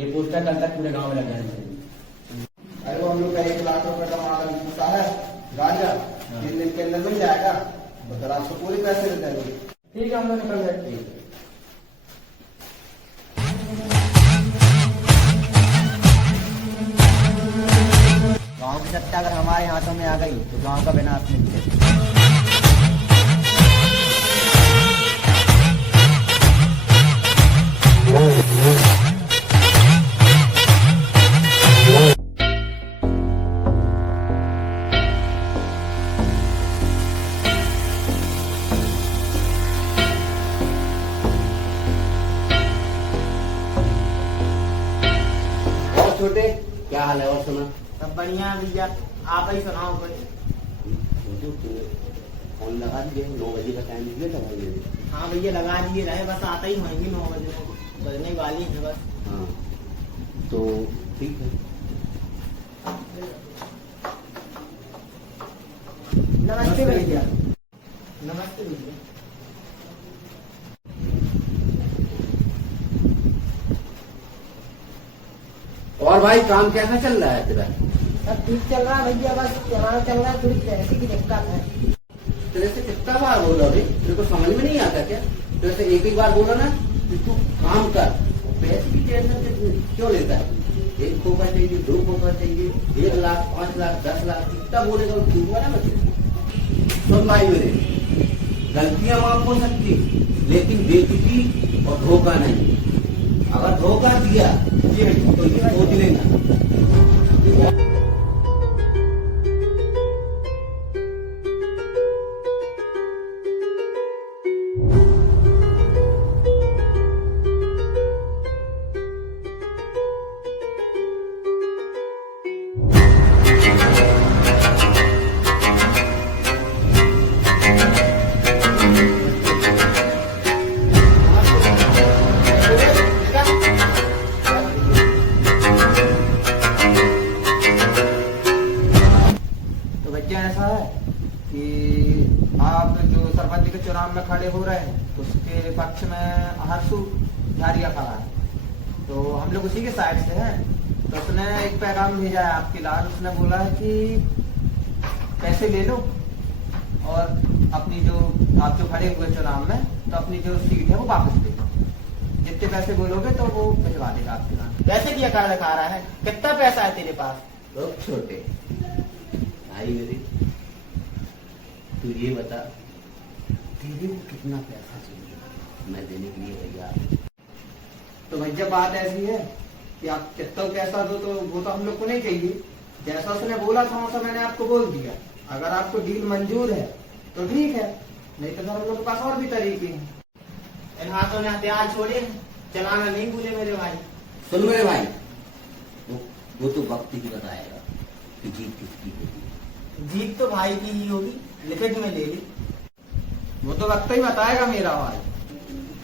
ये पोस्टर कल तक पूरे गांव में लग जाना चाहिए। अरे वो हम लोग का 1 लाख रुपए का माल पूछा है गांजा, 3 दिन के अंदर मिल जाएगा, तो फिर आपको पूरे पैसे मिल जाएंगे। ठीक है, हम लोग निकल जाते हैं। गांव की सत्ता अगर हमारे हाथों में आ गई तो गांव का विनाश नहीं है। और छोटे, क्या हाल है? और सुना। सब बढ़िया भैया, आप ही सुनाओ कुछ। फोन लगा दीजिए, 9 बजे का टाइम दिया था भाई। हाँ भैया लगा दिए रहे, बस आता ही होंगे 9 बजे, बजने वाली है बस। हाँ तो ठीक है। नमस्ते भैया। नमस्ते भैया। और भाई काम कैसा चल रहा है तेरा? सब ठीक चल रहा है भैया, बस यहाँ चल रहा है, थोड़ी पैसे की दिक्कत है। तेरे से कितना बार बोला अभी, तेरे को समझ में नहीं आता क्या? तेरे से एक ही बार बोला ना कि तू काम कर, पैसे की टेंशन क्यों लेता है? 1 खोखा चाहिए, 2 खोखा चाहिए, 1 लाख, 5 लाख, 10 लाख, कितना बोलेगा? ठीक हुआ ना बच्चे? सुन भाई मेरे, गलतियां माफ हो सकती, लेकिन बेइज्जती और धोखा नहीं। अगर धोखा दिया तो ये सोच लेना। तो भैया ऐसा है कि आप जो सरपंच के चुनाव में खड़े हो रहे हैं, तो उसके पक्ष में हर्षु झारिया खड़ा है, तो हम लोग उसी के साइड से हैं। तो उसने एक पैगाम भेजा है आपके लाल, उसने बोला है कि पैसे ले लो और अपनी जो आप जो खड़े हुए चुनाव में, तो अपनी जो सीट है वो वापस ले लो, जितने पैसे बोलोगे तो वो भिजवा देगा आपके नाम। पैसे की अकाल दिखा रहा है, कितना पैसा है तेरे पास? तो छोटे भाई मेरे, तू ये बता, तेरे को कितना पैसा चाहिए? मैं देने के लिए तैयार। तो भैया बात ऐसी है कि आप कितना पैसा दो, तो वो तो हम लोग को नहीं चाहिए। जैसा उसने बोला था वैसा मैंने आपको बोल दिया। अगर आपको डील मंजूर है तो ठीक है, नहीं तो फिर हम लोग के पास और भी तरीके हैं। इन हाथों ने हथियार छोड़े, चलाना नहीं भूले मेरे भाई। सुन मेरे भाई, वो तो वक्त ही बताएगा कि जीत किसकी होगी। जीत तो भाई की ही होगी, लिखित में ले ली। वो तो वक्त ही बताएगा मेरा भाई।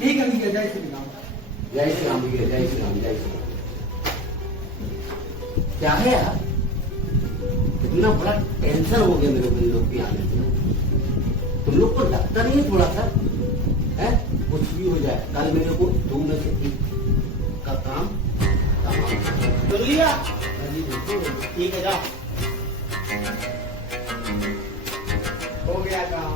ठीक है, जय श्री राम। जय श्री राम भैया, जय श्री राम, जय श्री राम। क्या है यार, इतना बड़ा टेंशन हो गया मेरे को इन लोग के आने से। तुम लोग को लगता नहीं है थोड़ा सा है? कुछ भी हो जाए, कल मेरे को 2 में से 1 का काम तमाम। सुन लिया? ठीक है, जाओ। हो गया काम।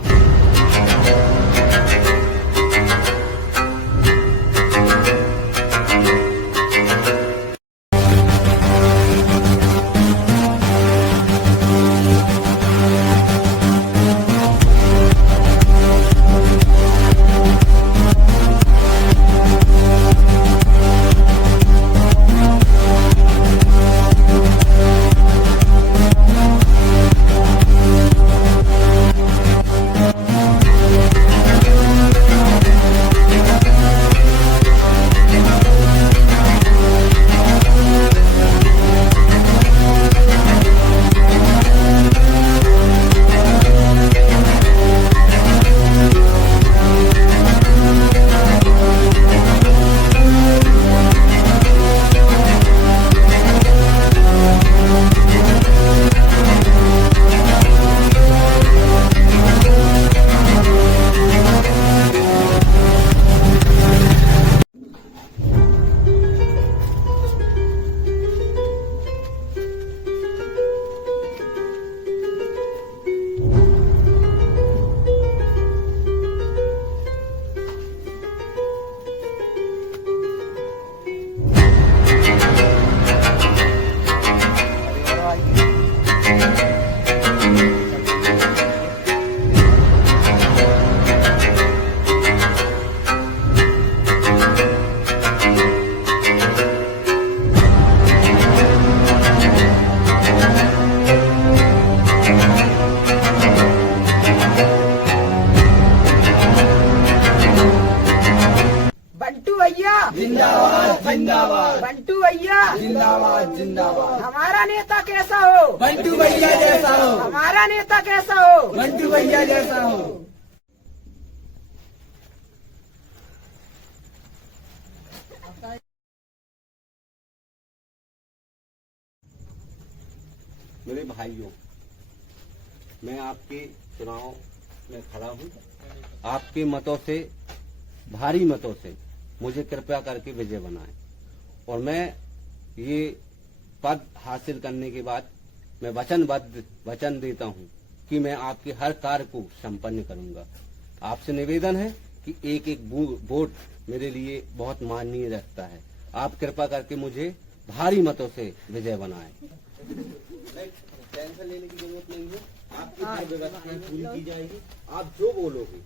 जिंदाबाद जिंदाबाद। हमारा नेता कैसा हो? बंटू भैया जैसा हो। हमारा नेता कैसा हो? बंटू भैया जैसा हो। मेरे भाइयों, मैं आपके चुनाव में खड़ा हूँ। आपके मतों से, भारी मतों से मुझे कृपया करके विजय बनाएं और मैं ये पद हासिल करने के बाद मैं वचन देता हूँ कि मैं आपके हर कार्य को संपन्न करूंगा। आपसे निवेदन है कि एक एक वोट मेरे लिए बहुत माननीय रखता है। आप कृपा करके मुझे भारी मतों से विजय बनाएं। टेंशन लेने की जरूरत नहीं है। आपकी जो व्यवस्थाएं पूरी की जाएगी। आप जो बोलोगे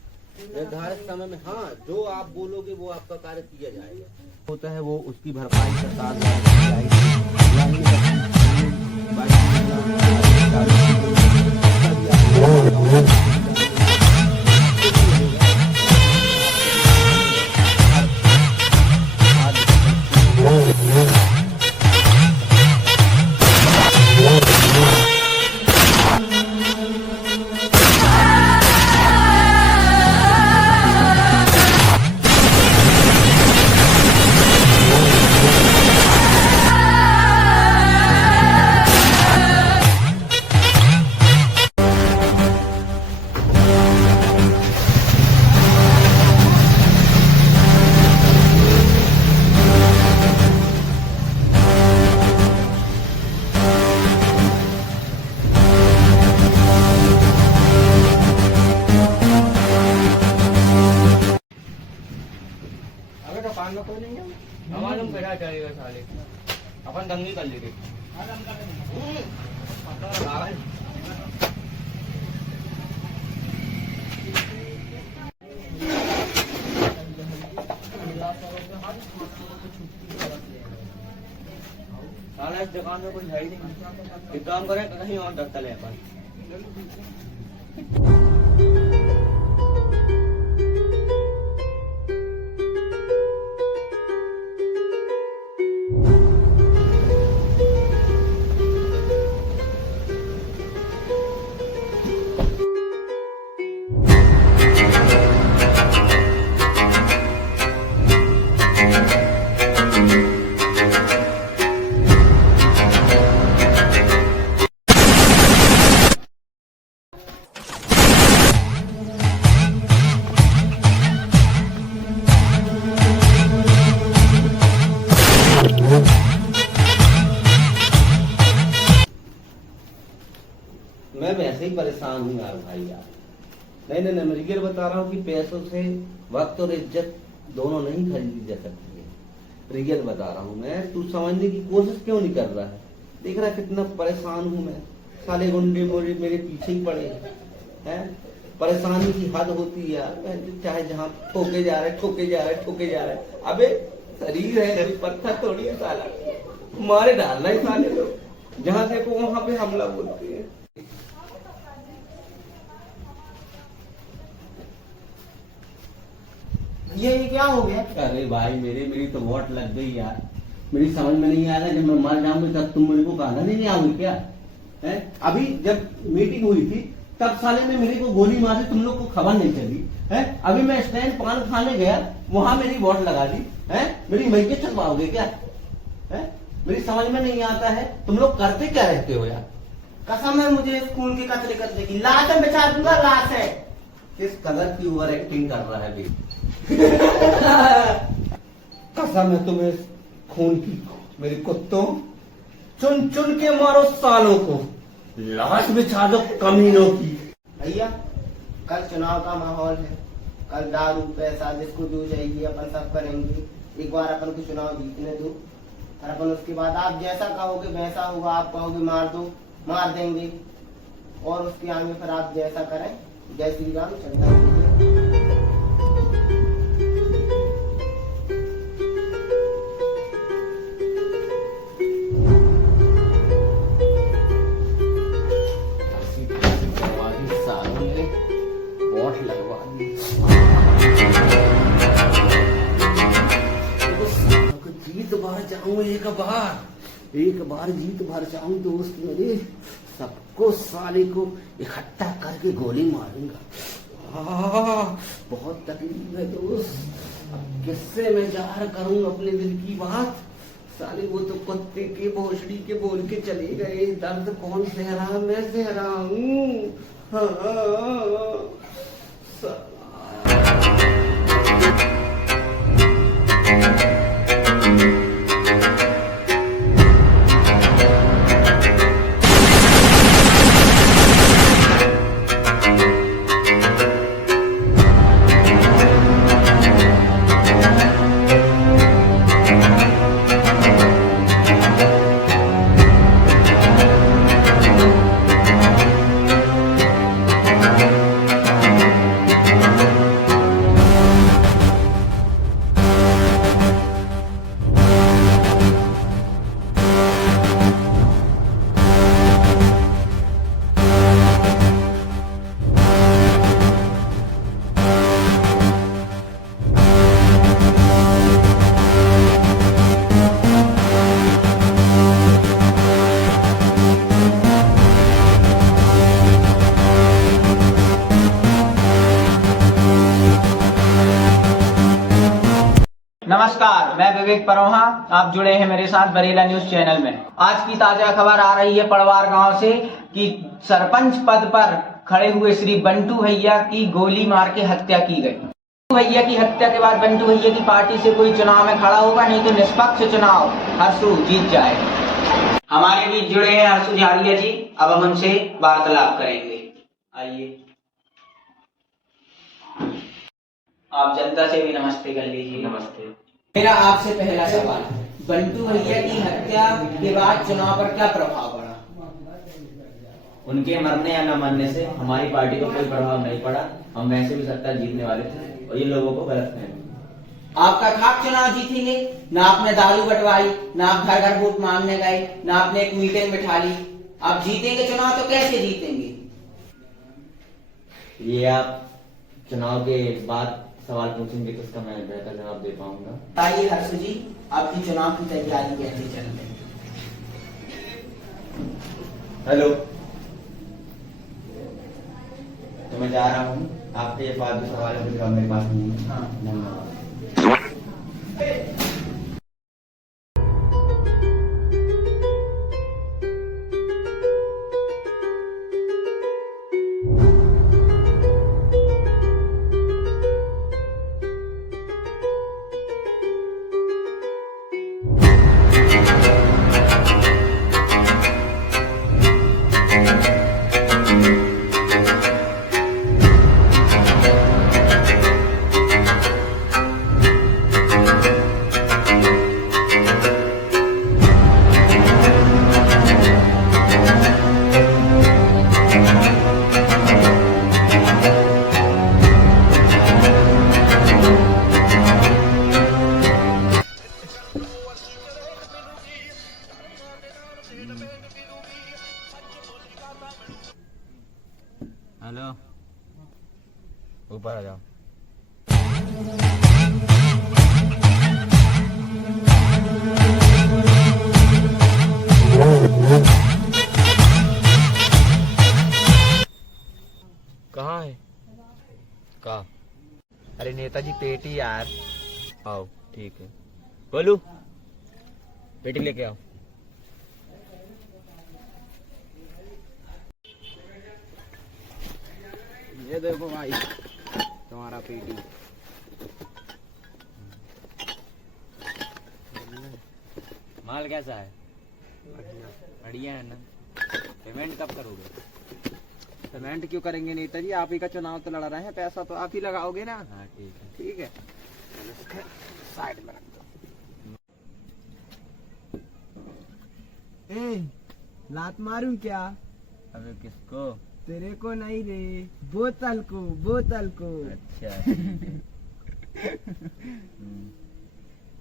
निर्धारित समय में, हाँ, जो आप बोलोगे वो आपका कार्य किया जाएगा। होता है वो उसकी भरपाई सरकार द्वारा की जाएगी। मालूम पड़ा चलेगा साले, अपन दंगे कर लेंगे। साला इस दुकान में कोई है ही नहीं। एक काम करें, कहीं और दफ्तर ले अपन। मैं वैसे ही परेशान हूँ यार भाई यार। नहीं, मैं रियल बता रहा हूँ कि पैसों से वक्त और इज्जत दोनों नहीं खरीदी जा सकती है। रियल बता रहा हूँ मैं। तू समझने की कोशिश क्यों नहीं कर रहा है? देख रहा है कितना परेशान हूँ मैं। साले गुंडे मोरे मेरे पीछे ही पड़े हैं। परेशानी की हद होती है यार। चाहे जहाँ ठोके जा रहे। अबे शरीर है, पत्थर थोड़ी है साला, मारे डालना ही साले लोग। जहाँ देखो वहां पे हमला बोलते हैं। ये क्या हो गया? अरे भाई मेरी तो वोट लग गई यार। मेरी समझ में नहीं आ रहा, जब मैं मर जाऊंगी तब तुम मेरे को कहना नहीं आओगे क्या? है अभी जब मीटिंग हुई थी तब साले ने मेरे को गोली मारी, तुम लोग को खबर नहीं चली है। अभी मैं स्टैंड पान खाने गया, वहां मेरी वोट लगा दी है। मेरी महिला चलवाओगे क्या? है मेरी समझ में नहीं आता है, तुम लोग करते क्या रहते हो यार? कसम है मुझे इस खून के कतरे की। लाश है, बिछा दूंगा, लाश है। किस कलर की ओवर एक्टिंग कर रहा है भाई। कसम है तुम्हें खून की। मेरे कुत्तों, चुन चुन के मारो सालों को, लाश बिछा दो कमीनों की। भैया कल चुनाव का माहौल है। कल दारू पैसा जिसको जो चाहिए अपन सब करेंगे। एक बार अपन को चुनाव जीतने दो, और अपन उसके बाद आप जैसा कहोगे वैसा होगा। आप कहोगे मार दो, मार देंगे, और उसके आगे फिर आप जैसा करें। जय श्री राम। चलता जीत बार जाऊं एक बार, एक बार जीत भर जाऊं दोस्त मेरे, सबको साले को इकट्ठा करके गोली मारूंगा। बहुत तकलीफ है दोस्त, अब किससे मैं जाहिर करूं अपने दिल की बात। साले वो तो कुत्ते के भोसड़ी के बोल के चले गए, दर्द कौन सह रहा, मैं सह रहा हूँ। नमस्कार, मैं विवेक परोहा। आप जुड़े हैं मेरे साथ बरेला न्यूज चैनल में। आज की ताजा खबर आ रही है पड़वार गांव से कि सरपंच पद पर खड़े हुए श्री बंटू भैया की गोली मार के हत्या की गई। बंटू भैया की हत्या के बाद बंटू भैया की पार्टी से कोई चुनाव में खड़ा होगा, नहीं तो निष्पक्ष चुनाव हर्षू जीत जाएगा। हमारे बीच जुड़े हैं हर्षू झारिया जी, अब हम उनसे वार्तालाप करेंगे। आइए, आप जनता से भी नमस्ते कर लीजिए। नमस्ते। मेरा आपसे पहला सवाल, बंटू भैया की हत्या के बाद चुनाव पर क्या प्रभाव पड़ा? उनके मरने या न मरने से हमारी पार्टी को कोई प्रभाव नहीं पड़ा। हम वैसे भी सत्ता जीतने वाले थे और ये लोगों को गलत फहमी। आपका खाक चुनाव जीतेंगे, ना आपने दारू बंटवाई, ना आप घर घर वोट मांगने गए, ना आपने एक मीटिंग बिठा ली। आप जीतेंगे चुनाव तो कैसे जीतेंगे? ये आप चुनाव के बाद सवाल पूछेंगे तो उसका मैं बेहतर जवाब दे पाऊंगा। बताइए हर्षू जी, आपकी चुनाव की तैयारी कैसे चल रही है? हेलो, तो मैं जा रहा हूँ। आपके ये फालतू सवालों के जवाब मेरे पास नहीं है। हाँ। धन्यवाद। हेलो, ऊपर आ जाओ। कहाँ है? कहाँ? अरे नेताजी पेटी यार। आओ, ठीक है। बोलू, पेटी लेके आओ। ये देखो भाई तुम्हारा पेटी। माल कैसा है? बढ़िया है ना? पेमेंट कब करोगे? पेमेंट क्यों करेंगे नेताजी, आप ही का चुनाव तो लड़ रहे हैं, पैसा तो आप ही लगाओगे ना। हाँ ठीक है। ठीक है, साइड में रख दो। लात मारूं क्या? अबे किसको? तेरे को नहीं रे, बोतल को, बोतल को। अच्छा।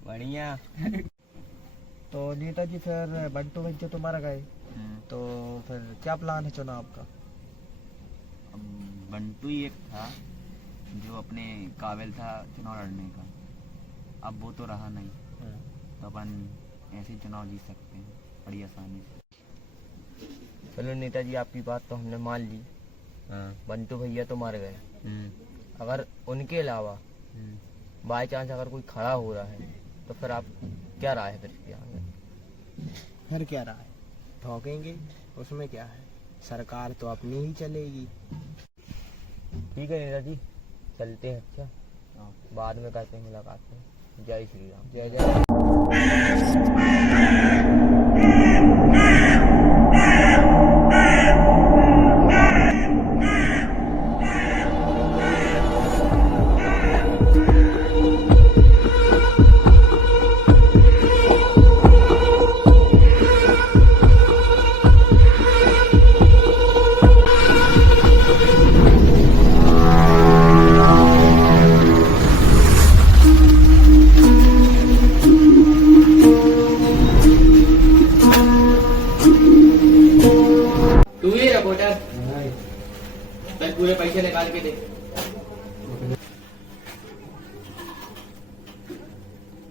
बढ़िया। तो नेताजी फिर बंटू भैया तो मर गए, तो फिर क्या प्लान है चुनाव का? बंटू ही एक था जो अपने काबिल था चुनाव लड़ने का, अब वो तो रहा नहीं, तो अपन ऐसे ही चुनाव जीत सकते हैं। बड़ी आसानी से। चलो नेताजी, आपकी बात तो हमने मान ली। हाँ। बंटू भैया तो मर गए, हम्म, अगर उनके अलावा बाई चांस अगर कोई खड़ा हो रहा है तो फिर आप क्या राय है फिर इसके आगे? फिर क्या रहा है, ठोकेंगे, उसमें क्या है, सरकार तो अपनी ही चलेगी। ठीक है नेताजी, चलते हैं। अच्छा, बाद में करते हैं मुलाकात में। जय श्री राम। जय जय। तू ही रिपोर्टर, चल पूरे पैसे निकाल के दे।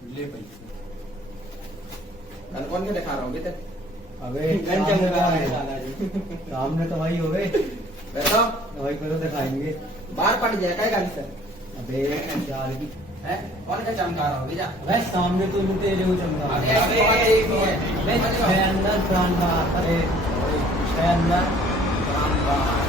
ले पैसे। कल कौन के दिखा रहा हूँ बेटे? अबे गन चल रहा है। सामने तो वही हो गए, बैठो, वही को तो दिखाएंगे। बाहर पड़ जाएगा गाड़ी से। अबे यार की है? कौन का चमका रहा हूँ बेटा? अबे सामने तो तेरे को चमका। अबे अबे है अंदर शानदार, अरे है अंदर शानदार।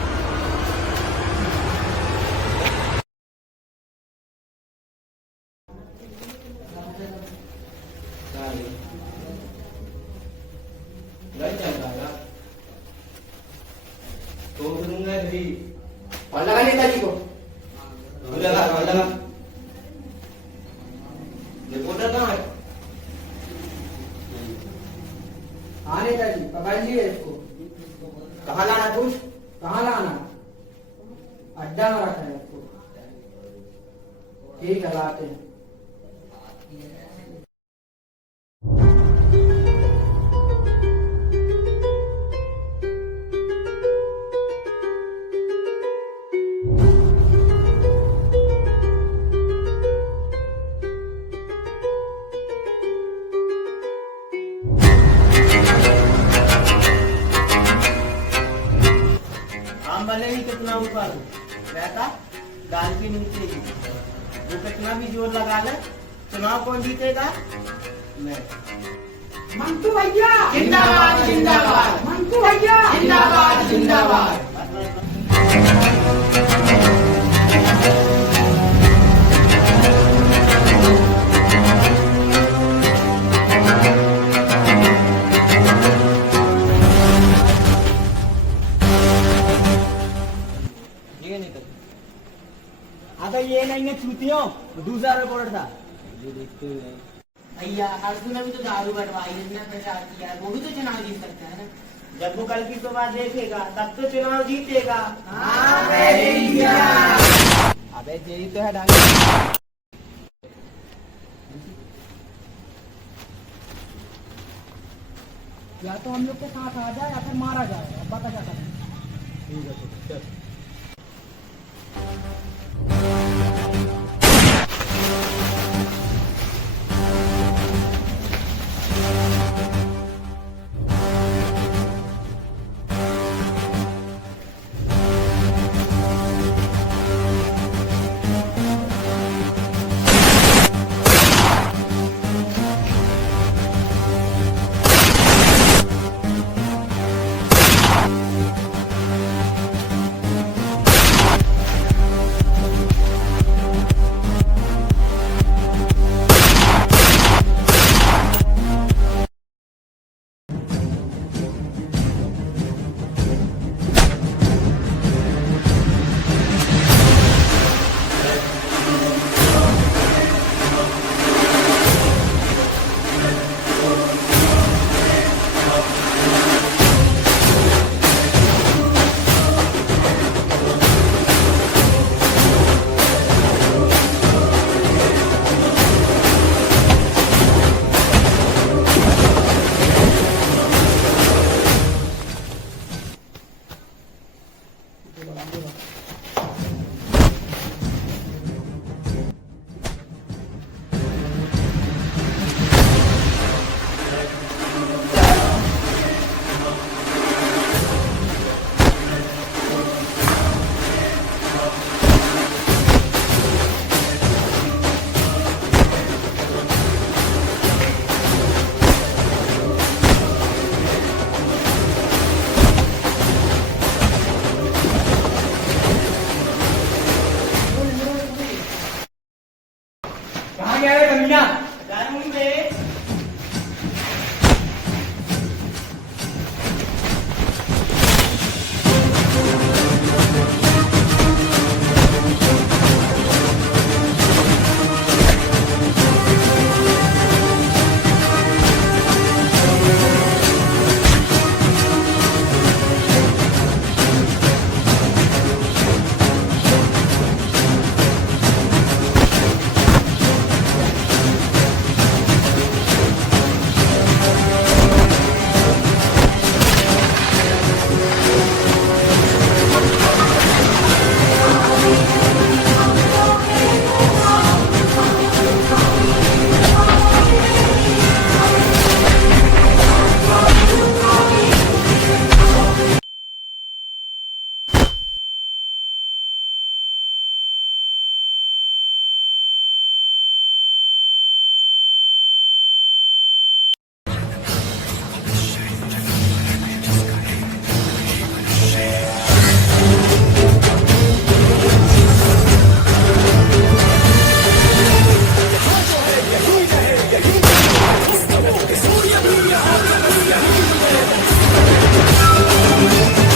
गन चमका रहा। तो दूंगा भी। और लगा नेताजी को। लगा, लगा। रिपोर्टर कहाँ है? हाँ नेताजी, पकड़ लिए इसको। कहाँ लाना पूछ? कहाँ लाना? अड्डा में रखा है इसको। ठीक है, लाते हैं। हम भले ही कितना ऊपर रहता, गाल की नीचे ही, वो कितना भी जोर लगा ले, चुनाव कौन जीतेगा? मैं। मंटू भैया जिंदाबाद, जिंदाबाद। मंटू भैया जिंदाबाद, जिंदाबाद। अगर ये नहीं है चूतियों, दूसरा रिपोर्टर था। भैया अर्जुन ने भी तो दारू बटवाई, इतना प्रचार किया है, वो भी तो चुनाव जीत सकता है ना। जब वो कल की तो बात देखेगा तब तो चुनाव जीतेगा। अबे यही तो है ढंग। या तो हम लोग के साथ आ जाए या फिर मारा जाए, अब बता क्या करें। ठीक है, चल। कह रहे कमीना